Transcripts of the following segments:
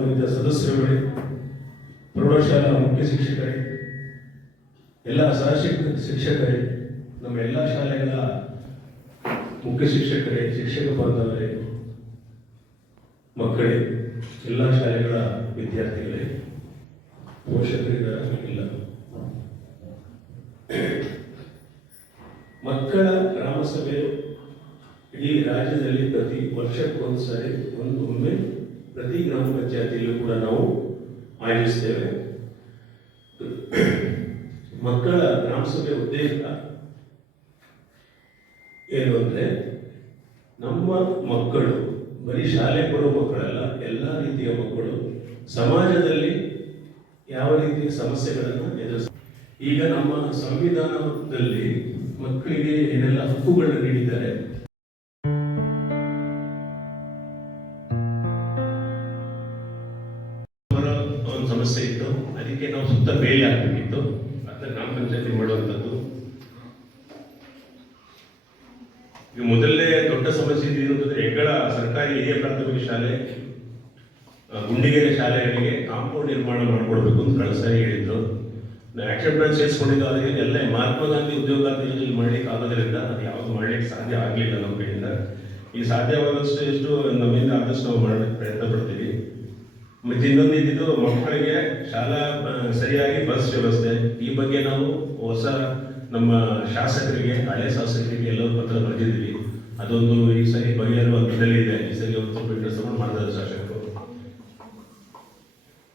ಸದಸ್ಯರುಗಳೇ, ಪ್ರೌಢಶಾಲಾ ಮುಖ್ಯ ಶಿಕ್ಷಕರೇ, ಎಲ್ಲ ಸಹ ಶಿಕ್ಷಕರೇ, ನಮ್ಮ ಎಲ್ಲ ಶಾಲೆಗಳ ಮುಖ್ಯ ಶಿಕ್ಷಕರೇ, ಶಿಕ್ಷಕ ಬಾಂಧವರೇ, ಮಕ್ಕಳೇ, ಎಲ್ಲ ಶಾಲೆಗಳ ವಿದ್ಯಾರ್ಥಿಗಳೇ, ಪೋಷಕರಿದ್ದಾರೆ ಇಲ್ಲ. ಮಕ್ಕಳ ಗ್ರಾಮಸಭೆ ಇಡೀ ರಾಜ್ಯದಲ್ಲಿ ಪ್ರತಿ ವರ್ಷಕ್ಕೊಂದ್ಸರಿ ಒಮ್ಮೆ ಪ್ರತಿ ಗ್ರಾಮ ಪಂಚಾಯತಿಯಲ್ಲೂ ಕೂಡ ನಾವು ಆಯೋಜಿಸ್ತೇವೆ. ಮಕ್ಕಳ ಗ್ರಾಮಸಭೆ ಉದ್ದೇಶ ಏನು ಅಂದರೆ, ನಮ್ಮ ಮಕ್ಕಳು ಬರೀ ಶಾಲೆ ಬರೋ ಮಕ್ಕಳಲ್ಲ, ಎಲ್ಲ ರೀತಿಯ ಮಕ್ಕಳು ಸಮಾಜದಲ್ಲಿ ಯಾವ ರೀತಿಯ ಸಮಸ್ಯೆಗಳನ್ನು ಈಗ ನಮ್ಮ ಸಂವಿಧಾನದಲ್ಲಿ ಮಕ್ಕಳಿಗೆ ಏನೆಲ್ಲ ಹಕ್ಕುಗಳನ್ನು ನೀಡಿದ್ದಾರೆ. ಒಂದು ಸಮಸ್ಯೆ ಇತ್ತು, ಅದಕ್ಕೆ ನಾವು ಸುತ್ತ ಬೇಲಿ ಹಾಕಬೇಕಿತ್ತು. ಅದನ್ನ ಗ್ರಾಮ ಪಂಚಾಯತಿ ಮಾಡುವಂಥದ್ದು. ಈಗ ಮೊದಲನೇ ದೊಡ್ಡ ಸಮಸ್ಯೆ ಇರುವಂತಂದ್ರೆ, ಹೆಗ್ಗಳ ಸರ್ಕಾರಿ ಹಿರಿಯ ಪ್ರಾಥಮಿಕ ಶಾಲೆ, ಗುಂಡಿಗೆರೆ ಶಾಲೆಗಳಿಗೆ ಕಾಂಪೌಂಡ್ ನಿರ್ಮಾಣ ಮಾಡಿಕೊಡ್ಬೇಕು ಅಂತ ಕಳಸಾರಿ ಹೇಳಿದ್ರು. ಆಕ್ಷನ್ ಪ್ಲಾನ್ ಸೇರಿಸ್ಕೊಂಡಿದ್ದು. ಅದಕ್ಕೆ ಎಲ್ಲ ಮಹಾತ್ಮ ಗಾಂಧಿ ಉದ್ಯೋಗಾಂತಿ ಯೋಜನೆ ಮಾಡ್ಲಿಕ್ಕೆ ಆಗೋದ್ರಿಂದ ಅದು ಯಾವುದು ಮಾಡ್ಲಿಕ್ಕೆ ಸಾಧ್ಯ ಆಗಲಿಲ್ಲ ನಮ್ಮ ಕಡೆಯಿಂದ. ಈ ಸಾಧ್ಯವಾದಷ್ಟು ಎಷ್ಟು ನಮ್ಮಿಂದ ಆದಷ್ಟು ನಾವು ಮಾಡಲಿಕ್ಕೆ ಪ್ರಯತ್ನ ಪಡ್ತೀವಿ. ಮತ್ತೆ ಇನ್ನೊಂದು ಇದ್ದಿದ್ದು, ಮಕ್ಕಳಿಗೆ ಶಾಲಾ ಸರಿಯಾಗಿ ಬಸ್ ವ್ಯವಸ್ಥೆ. ಈ ಬಗ್ಗೆ ನಾವು ಹೊಸ ನಮ್ಮ ಶಾಸಕರಿಗೆ, ಹಳೆ ಶಾಸಕರಿಗೆ ಎಲ್ಲರೂ ಪತ್ರ ಬರೆದಿದ್ದೀವಿ. ಅದೊಂದು ಈ ಸರಿ ಬಗೆಹರುವ ಹಂತದಲ್ಲಿ ಇದೆ. ಈ ಸರಿ ಒಂದು ಸ್ವಲ್ಪ ಇಂಟ್ರೆಸ್ಟ್ ಮಾಡಿದ್ದಾರೆ ಶಾಸಕರು.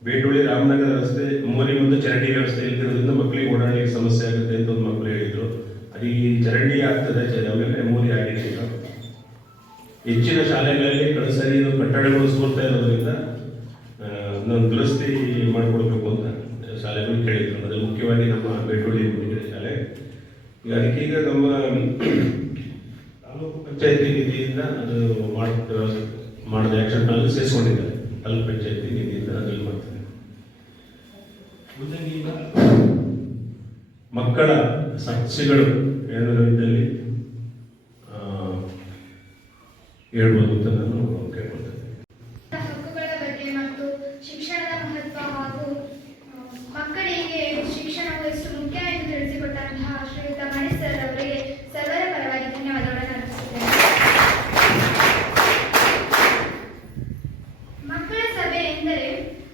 ಬೇಟುಳಿ ರಾಮನಗರ ರಸ್ತೆ ಮೋರಿ ಮತ್ತು ಚರಂಡಿ ವ್ಯವಸ್ಥೆ ಇಲ್ದಿರೋದ್ರಿಂದ ಮಕ್ಕಳಿಗೆ ಓಡಾಡಲಿಕ್ಕೆ ಸಮಸ್ಯೆ ಆಗುತ್ತೆ ಅಂತ ಒಂದು ಮಕ್ಕಳು ಹೇಳಿದ್ರು. ಅದು ಈ ಚರಂಡಿ ಆಗ್ತದೆ, ಅವೆಲ್ಲ ಮೋರಿ ಆಗಿದೆ. ಹೆಚ್ಚಿನ ಶಾಲೆಗಳಲ್ಲಿ ಕಳಸರಿ ಕಟ್ಟಡಗಳು ಸೋರ್ತಾ ಇರೋದ್ರಿಂದ ನಾವು ದುರಸ್ತಿ ಮಾಡಿಕೊಡ್ಬೇಕು ಅಂತ ಶಾಲೆಗಳು ಕೇಳಿದ್ರು. ಅದು ಮುಖ್ಯವಾಗಿ ನಮ್ಮ ಬೇಟುಳಿ ಶಾಲೆ. ಅದಕ್ಕೀಗ ನಮ್ಮ ತಾಲೂಕು ಪಂಚಾಯತಿ ನಿಧಿಯಿಂದ ಅದು ಮಾಡಿದ ಆಕ್ಷನ್ ಪ್ಲಾನ್ ಸೇರಿಸ್ಕೊಂಡಿದ್ದಾರೆ. ತಾಲೂಕು ಪಂಚಾಯತಿ ನಿಧಿಯಿಂದ ಅದು ಮಾಡ್ತಾರೆ. ಈಗ ಮಕ್ಕಳ ಸಮಸ್ಯೆಗಳು ಏನಾದರೂ ಇದ್ದಲ್ಲಿ ಹೇಳ್ಬೋದು ಅಂತ ನಾನು ಕೇಳ್ಕೊಳ್ತೇನೆ. ಹಕ್ಕುಗಳ ಬಗ್ಗೆ ಮತ್ತು ಶಿಕ್ಷಣದ ಮಹತ್ವ ಹಾಗೂ ಮಕ್ಕಳಿಗೆ ಶಿಕ್ಷಣವು ಎಷ್ಟು ಮುಖ್ಯ ಎಂದು ತಿಳಿಸಿಕೊಟ್ಟಂತಹ ಶ್ರೀಯುತ ಮಹೇಶ್ ಸರ್ ಅವರಿಗೆ ಸರ್ವರ ಪರವಾಗಿ ಧನ್ಯವಾದಗಳನ್ನು ಅರ್ಪಿಸುತ್ತೇನೆ. ಮಕ್ಕಳ ಸಭೆ ಎಂದರೆ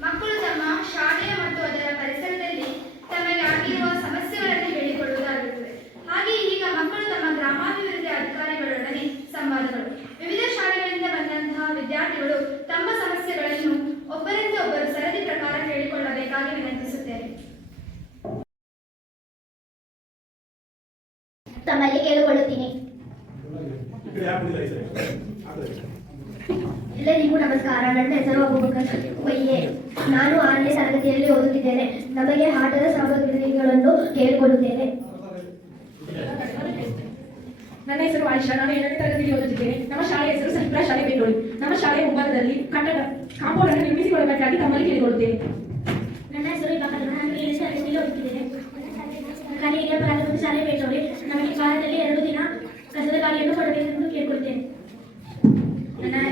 ಮಕ್ಕಳು ತಮ್ಮ ಶಾಲೆಯ ಮತ್ತು ಅದರ ಪರಿಸರದಲ್ಲಿ ತಮಗೆ ಆಗಿರುವ ಸಮಸ್ಯೆಗಳನ್ನು ಹೇಳಿಕೊಳ್ಳುವುದಾಗಿರುತ್ತದೆ. ಹಾಗೆ ಈಗ ಮಕ್ಕಳು ತಮ್ಮ ಗ್ರಾಮಾಭಿವೃದ್ಧಿ ಅಧಿಕಾರಿಗಳೊಡನೆ ಸಂವಾದಗಳು. ವಿವಿಧ ಶಾಲೆಗಳಿಂದ ಬಂದಂತಹ ವಿದ್ಯಾರ್ಥಿಗಳು ತಮ್ಮ ಸಮಸ್ಯೆಗಳನ್ನು ಒಬ್ಬರಿಂದ ಒಬ್ಬರು ಸರದಿ ಪ್ರಕಾರ ಹೇಳಿಕೊಳ್ಳಬೇಕಾಗಿ ವಿನಂತಿಸುತ್ತೇನೆ. ತಮ್ಮಲ್ಲಿ ಕೇಳಿಕೊಳ್ಳುತ್ತೀನಿ. ಎಲ್ಲರಿಗೂ ನಮಸ್ಕಾರ. ನನ್ನ ಹೆಸರು ಅಬೂಬಕರ್ ವೈಯೆ. ನಾನು 6ನೇ ತರಗತಿಯಲ್ಲಿ ಓದುತ್ತಿದ್ದೇನೆ. ನಮಗೆ ಆಟದ ಸಾಮಗ್ರಿಗಳನ್ನು ಕೇಳಿಕೊಳ್ಳುತ್ತೇನೆ. ನನ್ನ ಹೆಸರು ಆಯಿಷಾ. ನಾನು 7ನೇ ತರಗತಿಯಲ್ಲಿ ಓದುತ್ತಿದ್ದೇನೆ. ನಮ್ಮ ಶಾಲೆಯ ಹೆಸರು ಸಹಿಪ್ರಾ ಶಾಲೆ ಬೇಟೋಳಿ. ನಮ್ಮ ಶಾಲೆಯ ಮುಂಭಾಗದಲ್ಲಿ ಕಾಂಪೌಂಡ್ ಅನ್ನು ನಿರ್ಮಿಸಿಕೊಳ್ಳಬೇಕಾಗಿ ತಮ್ಮಲ್ಲಿ ಕೇಳಿಕೊಳ್ಳುತ್ತೇನೆ. ನನ್ನ ಹೆಸರು ಇಬಾಕರ್. ನಾನು 7ನೇ ತರಗತಿಯಲ್ಲಿ ಓದುತ್ತಿದ್ದೇನೆ. ಸರ್ಕಾರಿ ಹಿರಿಯ ಪ್ರಾಥಮಿಕ ಶಾಲೆ ಬೇಟೋಳಿ. ನಮಗೆ ವಾರದಲ್ಲಿ 2 ದಿನ ಕಸದ ಗಾಡಿಯನ್ನು ಕೊಡಬೇಕೆಂದು ಕೇಳಿಕೊಳ್ಳುತ್ತೇನೆ. ನಾನು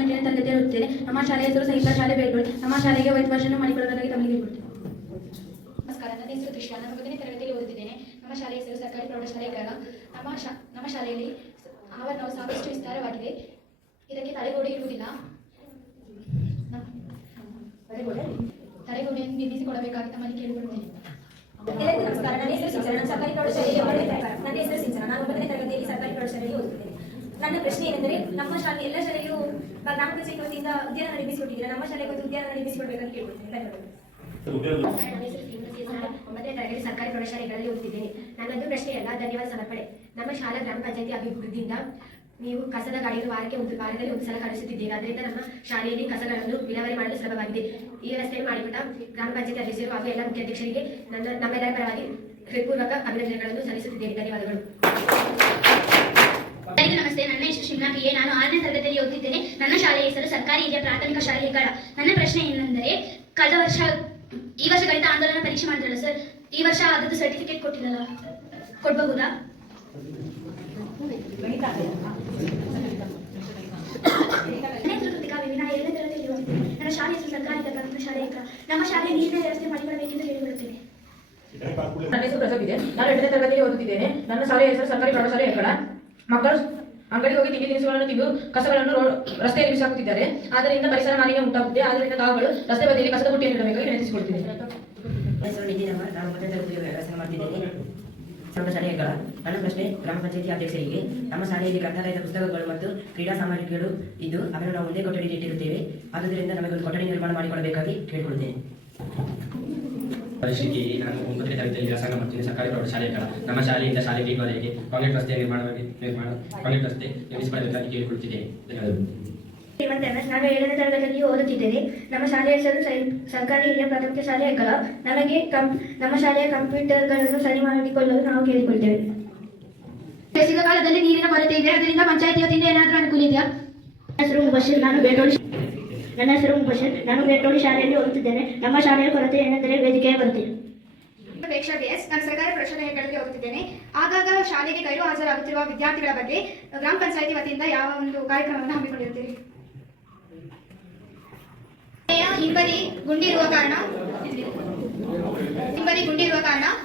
8ನೇ ತರಗತಿಯಲ್ಲಿ ಓದುತ್ತೇನೆ. ನಮ್ಮ ಶಾಲೆಯ ಹೆಸರು ಸಹಿಪ್ರಾ ಶಾಲೆ ಬೇಟೋಳಿ. ನಮ್ಮ ಶಾಲೆಗೆ ವೈಟ್ ವಾಶ್ ಅನ್ನು ಮಾಡಿಕೊಳ್ಳಬೇಕಾಗಿ ತಮಗೆ ಕೇಳಿಕೊಳ್ಳುತ್ತೇನೆ. ನಮಸ್ಕಾರ. ನನ್ನ ಹೆಸರು ದೃಶ್ಯ. ನಾನು 9ನೇ ತರಗತಿಯಲ್ಲಿ ಓದುತ್ತಿದ್ದೇನೆ. ನಮ್ಮ ಶಾಲೆಯ ಹೆಸರು ಸರ್ಕಾರಿ ಪ್ರೌಢಶಾಲೆ ಗದಗ. ನಮ್ಮ ಶಾಲೆಯಲ್ಲಿ ಆವರಣವು ಸಾಕಷ್ಟು ವಿಸ್ತಾರವಾಗಿದೆ. ಇದಕ್ಕೆ ತಡೆಗೋಡೆ ಇರುವುದಿಲ್ಲ. ತಡೆಗೋಡೆಯನ್ನು ನಿರ್ಮಿಸಿಕೊಡಬೇಕಾಗಿ ತಮ್ಮಲ್ಲಿ ಕೇಳಿಕೊಳ್ಳುತ್ತೇನೆ. ನಮಸ್ಕಾರ. ನನ್ನ ಹೆಸರು ಸಿಂಚನ. ನಾನು ಸರ್ಕಾರಿ ಪ್ರೌಢಶಾಲೆಯಲ್ಲಿ ನನ್ನ ಹೆಸರು ಸಿಂಚನ. ನಾನು 9ನೇ ತರಗತಿಯಲ್ಲಿ ಸರ್ಕಾರಿ ಪ್ರೌಢಶಾಲೆಯಲ್ಲಿ ಓದುತ್ತೇನೆ. ನನ್ನ ಪ್ರಶ್ನೆ ಏನೆಂದರೆ, ನಮ್ಮ ಶಾಲೆ ಎಲ್ಲ ಶಾಲೆಯೂ ಗ್ರಾಮ ಪಂಚಾಯತ್ ವತಿಯಿಂದ ಉದ್ಯಾನ ನಿರ್ಮಿಸಿಕೊಟ್ಟಿದ್ದೀರಾ. ನಮ್ಮ ಶಾಲೆಗೆ ಒಂದು ಉದ್ಯಾನ ನಿರ್ಮಿಸಿಕೊಡ್ಬೇಕಂತ ಕೇಳ್ಕೊಳ್ತೇನೆ. ಧನ್ಯವಾದಗಳು. ನನ್ನ ಹೆಸರು ಶ್ರೀಮತಿ. ನಾನು 9ನೇ ತರಗತಿ ಸರ್ಕಾರಿ ಪ್ರೌಢಶಾಲೆಗಳಲ್ಲಿ ಓದುತ್ತಿದ್ದೇನೆ. ನನ್ನದು ಪ್ರಶ್ನೆಯಲ್ಲ, ಧನ್ಯವಾದ ಸಮರ್ಪಣೆ. ನಮ್ಮ ಶಾಲಾ ಗ್ರಾಮ ಪಂಚಾಯತಿ ಅಭಿವೃದ್ಧಿಯಿಂದ ನೀವು ಕಸದ ಗಾಡಿಯನ್ನು ವಾರದಲ್ಲಿ ಒಂದು ಸಲ ಕಳಿಸುತ್ತಿದ್ದೇವೆ. ಅದರಿಂದ ನಮ್ಮ ಶಾಲೆಯಲ್ಲಿ ಕಸಗಳನ್ನು ವಿಲೇವಾರಿ ಮಾಡಲು ಸುಲಭವಾಗಿದೆ. ಈ ವ್ಯವಸ್ಥೆಯನ್ನು ಮಾಡಿಕೊಟ್ಟ ಗ್ರಾಮ ಪಂಚಾಯತಿ ಅಧ್ಯಕ್ಷರು ಹಾಗೂ ಎಲ್ಲ ಮುಖ್ಯಾಧ್ಯಕ್ಷರಿಗೆ ನಮ್ಮೆಲ್ಲರ ಪರವಾಗಿ ಹೃತ್ಪೂರ್ವಕ ಅಭಿನಂದನೆಗಳನ್ನು ಸಲ್ಲಿಸುತ್ತಿದ್ದೇನೆ. ಧನ್ಯವಾದಗಳು. ನಮಸ್ತೆ. ನನ್ನ ಹೆಸರು ಶಿಮ್ಲಾ ಪಿಎ. ನಾನು 6ನೇ ತರಗತಿಯಲ್ಲಿ ಓದುತ್ತಿದ್ದೇನೆ. ನನ್ನ ಶಾಲೆಯ ಹೆಸರು ಸರ್ಕಾರಿ ಹಿರಿಯ ಪ್ರಾಥಮಿಕ ಶಾಲೆ ಹೆಗ್ಗಳ. ನನ್ನ ಪ್ರಶ್ನೆ ಏನೆಂದರೆ, ಈ ವರ್ಷ ಗಣಿತ ಆಂದೋಲನ ಪರೀಕ್ಷೆ ಮಾಡಿದ್ರಲ್ಲ ಸರ್, ಈ ವರ್ಷ ಅದರದ್ದು ಸರ್ಟಿಫಿಕೇಟ್ ಕೊಟ್ಟಿಲ್ಲಲ್ಲ, ಕೊಡಬಹುದಾ? ನನ್ನ ಹೆಸರು ಕೃತಿಕಾ ಬೇಬಿ. ನಾನು 7ನೇ ತರಗತಿಯಲ್ಲಿ ಓದುತ್ತೇನೆ. ನನ್ನ ಶಾಲೆ ಹೆಸರು ಸರ್ಕಾರಿ ಪ್ರಾಥಮಿಕ ಶಾಲೆ ಹೆಗ್ಗಳ. ನಮ್ಮ ಶಾಲೆಯ ನೀರಿನ ವ್ಯವಸ್ಥೆ ಮಾಡಿಕೊಡಬೇಕೆಂದು ಹೇಳಿಬಿಡುತ್ತೇನೆ. ನನ್ನ ಹೆಸರು ಪ್ರಸಬ್ ಇದೆ. ನಾನು 8ನೇ ತರಗತಿಯಲ್ಲಿ ಓದುತ್ತಿದ್ದೇನೆ. ನನ್ನ ಶಾಲೆಯ ಹೆಸರು ಸರ್ಕಾರಿ ಪ್ರೌಢಶಾಲೆ ಹೆಗ್ಗಳ. ಮಕ್ಕಳು ಅಂಗಡಿಗೆ ಹೋಗಿ ತಿಂಡಿ ತಿನಿಸುಗಳನ್ನು ತಿಂದು ಕಸಗಳನ್ನು ರಸ್ತೆಯಲ್ಲಿ ಬಿಸಾಕುತ್ತಿದ್ದಾರೆ. ಆದ್ದರಿಂದ ಪರಿಸರ ಮಾಲಿನ್ಯ ಉಂಟಾಗುತ್ತದೆ. ಆದ್ದರಿಂದ ತಾವುಗಳು ರಸ್ತೆ ಬದಿಯಲ್ಲಿ ಕಸದ ಬುಟ್ಟಿಯನ್ನು ಇಡಬೇಕಾಗಿ ವಿನಂತಿಸಿಕೊಳ್ತೀನಿ. ಹೆಸರು ನಿಧಿನಮ್ಮ. ನಾನು 9ನೇ ತರಗತಿಯಲ್ಲಿ ವ್ಯಾಸಂಗ ಮಾಡ್ತಿದ್ದೇನೆ. ಪ್ರೌಢಶಾಲೆ ಹೆಗ್ಗಳ. ನನ್ನ ಪ್ರಶ್ನೆ ಗ್ರಾಮ ಪಂಚಾಯತಿ ಅಧ್ಯಕ್ಷರಿಗೆ. ನಮ್ಮ ಶಾಲೆಯಲ್ಲಿ ಗ್ರಂಥಾಲಯದ ಪುಸ್ತಕಗಳು ಮತ್ತು ಕ್ರೀಡಾ ಸಾಮಗ್ರಿಗಳು ಇದ್ದು ಅದನ್ನು ನಾವು ಒಂದೇ ಕೊಠಡಿಯಲ್ಲಿ ಇಟ್ಟಿರುತ್ತೇವೆ. ಆದ್ದರಿಂದ ನಮಗೆ ಒಂದು ಕೊಠಡಿ ನಿರ್ಮಾಣ ಮಾಡಿಕೊಡಬೇಕಾಗಿ ಕೇಳಿಕೊಳ್ಳುತ್ತೇನೆ. ಪರಿಸ್ಥಿತಿ ನಾನು 9ನೇ ತರಗತಿಯಲ್ಲಿ ವ್ಯಾಸಂಗ ಮಾಡ್ತೀನಿ. ಸರ್ಕಾರಿ ಪ್ರೌಢಶಾಲೆ ಹೆಗ್ಗಳ. ನಮ್ಮ ಶಾಲೆಯಿಂದ ಶಾಲೆ ದೀಪಾವಳಿಗೆ ಕಾಂಕ್ರೀಟ್ ರಸ್ತೆ ಕಾಂಕ್ರೀಟ್ ರಸ್ತೆ ನಿರ್ಮಿಸಿಕೊಳ್ಳಬೇಕಾಗಿ ಕೇಳಿಕೊಳ್ಳುತ್ತಿದ್ದೇನೆ. ಧನ್ಯವಾದಗಳು. ನಾನು 7ನೇ ತರಗತಿಯಲ್ಲಿ ಓದುತ್ತಿದ್ದೇನೆ. ನಮ್ಮ ಶಾಲೆಯ ಹೆಸರು ಸರ್ಕಾರಿ ಹಿರಿಯ ಪ್ರಾಥಮಿಕ ಶಾಲೆ ಹೆಗ್ಗಳ. ನಮ್ಮ ಶಾಲೆಯ ಕಂಪ್ಯೂಟರ್ಗಳನ್ನು ಸರಿ ಮಾಡಿಕೊಳ್ಳಲು ನಾವು ಕೇಳಿಕೊಳ್ತೇವೆ. ಬೇಸಿಗೆ ಕಾಲದಲ್ಲಿ ನೀರಿನ ಕೊರತೆ ಇದೆ. ಅದರಿಂದ ಪಂಚಾಯತಿ ವತಿಯಿಂದ ಏನಾದರೂ ಅನುಕೂಲ ಇದೆಯಾ? ನನ್ನ ಹೆಸರು ಮುಬಶಿರ್. ನಾನು ಬೇಟೋಳಿ ಶಾಲೆಯಲ್ಲಿ ಓದುತ್ತಿದ್ದೇನೆ. ನಮ್ಮ ಶಾಲೆಯ ಕೊರತೆ ಏನೆಂದರೆ ವೇದಿಕೆಯ ಕೊರತೆ. ಅಪೇಕ್ಷಾ BS. ನಾನು ಸರ್ಕಾರಿ ಪ್ರೌಢಶಾಲೆ ಹೆಗ್ಗಳಲ್ಲಿ ಓದುತ್ತಿದ್ದೇನೆ. ಆಗಾಗ ಶಾಲೆಗೆ ಗೈರು ಹಾಜರಾಗುತ್ತಿರುವ ವಿದ್ಯಾರ್ಥಿಗಳ ಬಗ್ಗೆ ಗ್ರಾಮ ಪಂಚಾಯತಿ ವತಿಯಿಂದ ಯಾವ ಒಂದು ಕಾರ್ಯಕ್ರಮವನ್ನು ಹಮ್ಮಿಕೊಂಡಿರುತ್ತೀರಿ? ಹಿಂಬದಿ ಗುಂಡಿರುವ ಕಾರಣ